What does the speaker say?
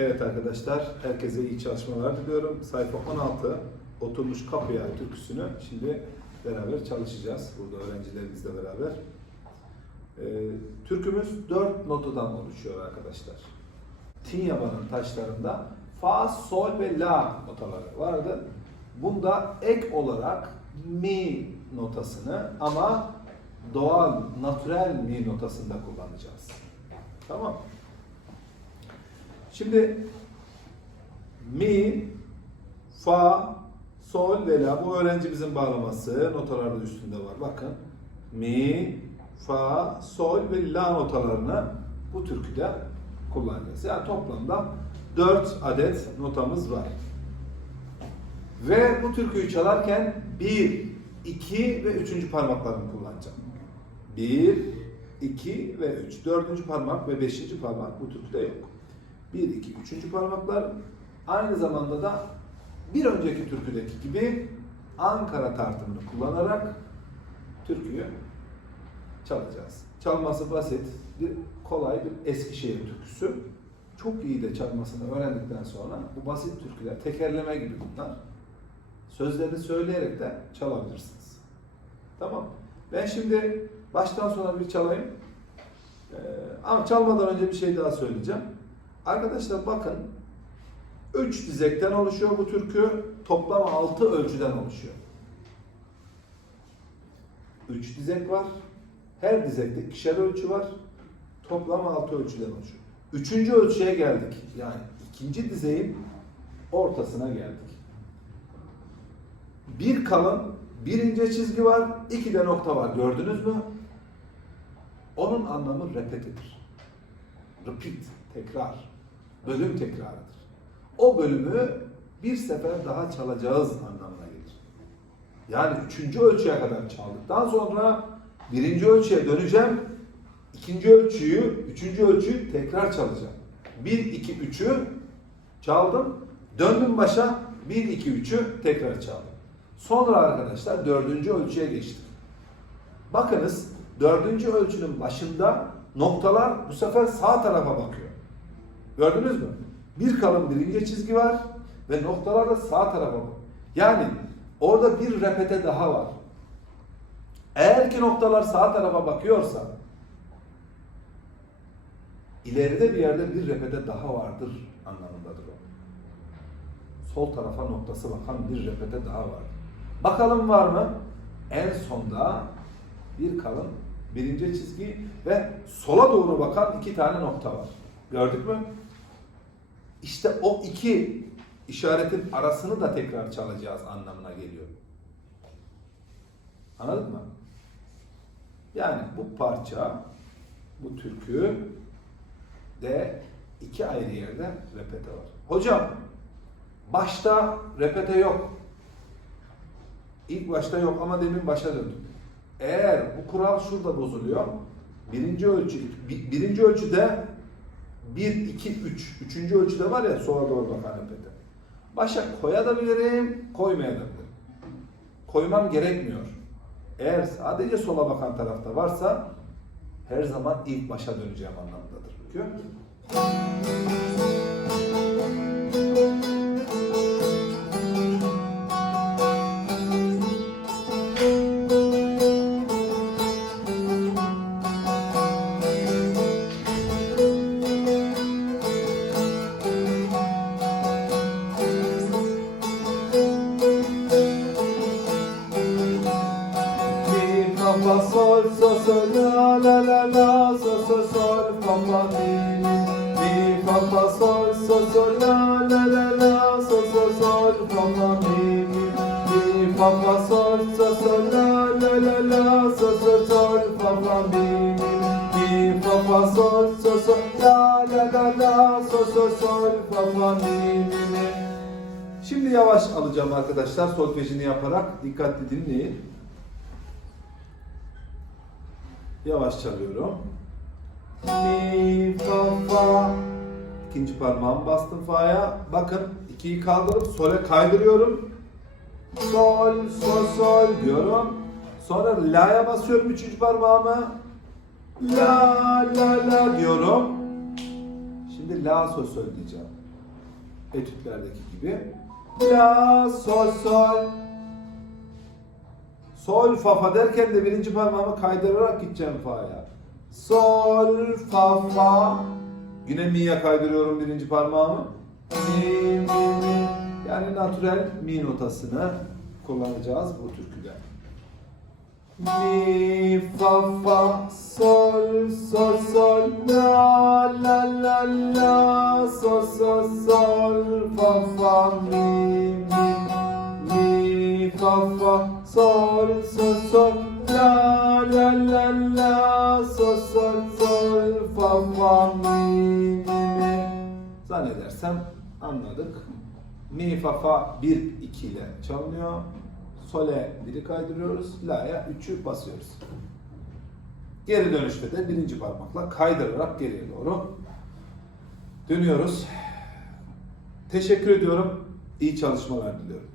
Evet arkadaşlar, herkese iyi çalışmalar diliyorum. Sayfa 16, Oturmuş Kapıya türküsünü şimdi beraber çalışacağız. Burada öğrencilerimizle beraber. Ee, türkümüz 4 notadan oluşuyor arkadaşlar. Tinyaba'nın taşlarında Fa, Sol ve La notaları vardı. Bunda ek olarak Mi notasını ama doğal, natürel Mi notasında kullanacağız. Tamam Şimdi mi, fa, sol ve la bu öğrencimizin bağlaması notalarda üstünde var. Bakın mi, fa, sol ve la notalarını bu türküde kullanacağız. Yani toplamda 4 adet notamız var. Ve bu türküyü çalarken 1, 2 ve 3. parmaklarımı kullanacağım. 1, 2 ve 3. 4. parmak ve 5. parmak bu türküde yok. 1, 2, 3. parmaklar aynı zamanda da bir önceki türküdeki gibi Ankara tartımını kullanarak türküyü çalacağız. Çalması basit, bir kolay bir Eskişehir türküsü. Çok iyi de çalmasını öğrendikten sonra bu basit türküler, tekerleme gibi bunlar. Sözlerini söyleyerek de çalabilirsiniz. Tamam. Ben şimdi baştan sona bir çalayım. Ee, ama çalmadan önce bir şey daha söyleyeceğim. Arkadaşlar bakın 3 dizekten oluşuyor bu türkü. Toplam 6 ölçüden oluşuyor. 3 dizek var. Her dizekte ikişer ölçü var. Toplam 6 ölçüden oluşuyor. Üçüncü ölçüye geldik. Yani ikinci dizeğin ortasına geldik. Bir kalın, bir ince çizgi var, iki de nokta var. Gördünüz mü? Onun anlamı repetidir. Repeat, tekrar. Bölüm tekrarıdır. O bölümü bir sefer daha çalacağız anlamına gelir. Yani üçüncü ölçüye kadar çaldıktan sonra birinci ölçüye döneceğim. ikinci ölçüyü, üçüncü ölçüyü tekrar çalacağım. Bir, iki, üçü çaldım. Döndüm başa. Bir, iki, üçü tekrar çaldım. Sonra arkadaşlar dördüncü ölçüye geçtim. Bakınız dördüncü ölçünün başında noktalar bu sefer sağ tarafa bakıyor. Gördünüz mü? Bir kalın bir ince çizgi var ve noktalar da sağ tarafa. Yani orada bir repete daha var. Eğer ki noktalar sağ tarafa bakıyorsa ileride bir yerde bir repete daha vardır anlamındadır o. Sol tarafa noktası bakan bir repete daha var. Bakalım var mı? En sonda bir kalın birinci çizgi ve sola doğru bakan iki tane nokta var. Gördük mü? İşte o iki işaretin arasını da tekrar çalacağız anlamına geliyor. Anladın mı? Yani bu parça, bu türkü de iki ayrı yerde repete var. Hocam, başta repete yok. İlk başta yok ama demin başa döndüm. Eğer bu kural şurada bozuluyor, birinci ölçü, bi- birinci ölçüde 1, 2, 3. Üçüncü ölçüde var ya sola doğru bakan repete. Başa koyabilirim, koymayabilirim. Koymam gerekmiyor. Eğer sadece sola bakan tarafta varsa her zaman ilk başa döneceğim anlamındadır. Çünkü Mi so sol la la la la so so sol fa fa mi mi fa fa sol so sol la la la la so so sol fa fa mi mi mi fa fa sol so sol la la la la so so sol fa fa mi mi mi fa fa sol so sol la la la la so so sol fa fa mi mi Şimdi yavaş alacağım arkadaşlar solfejini yaparak dikkatli dinleyin. Yavaş çalıyorum. Mi, fa, fa. İkinci parmağımı bastım fa'ya. Bakın ikiyi kaldırıp sole kaydırıyorum. Sol, sol, sol diyorum. Sonra la'ya basıyorum üçüncü parmağımı. La, la, la diyorum. Şimdi la, sol söyleyeceğim. etütlerdeki gibi. La, sol, sol. Sol, fa, fa derken de birinci parmağımı kaydırarak gideceğim fa'ya. Sol, fa, fa. Yine mi'ye kaydırıyorum birinci parmağımı. Mi, mi, mi. Yani natürel mi notasını kullanacağız bu türküde. Mi, fa, fa, sol, sol, sol, la, la, la, la, sol, sol, sol, fa, fa, mi, mi, sol, la, la, la, la, sol, sol, sol, fa, fa, mi, mi. Zannedersem anladık. Mi, fa, fa 1, 2 ile çalınıyor. Sole 1'i kaydırıyoruz. La'ya 3'ü basıyoruz. Geri dönüşte de birinci parmakla kaydırarak geriye doğru dönüyoruz. Teşekkür ediyorum. İyi çalışmalar diliyorum.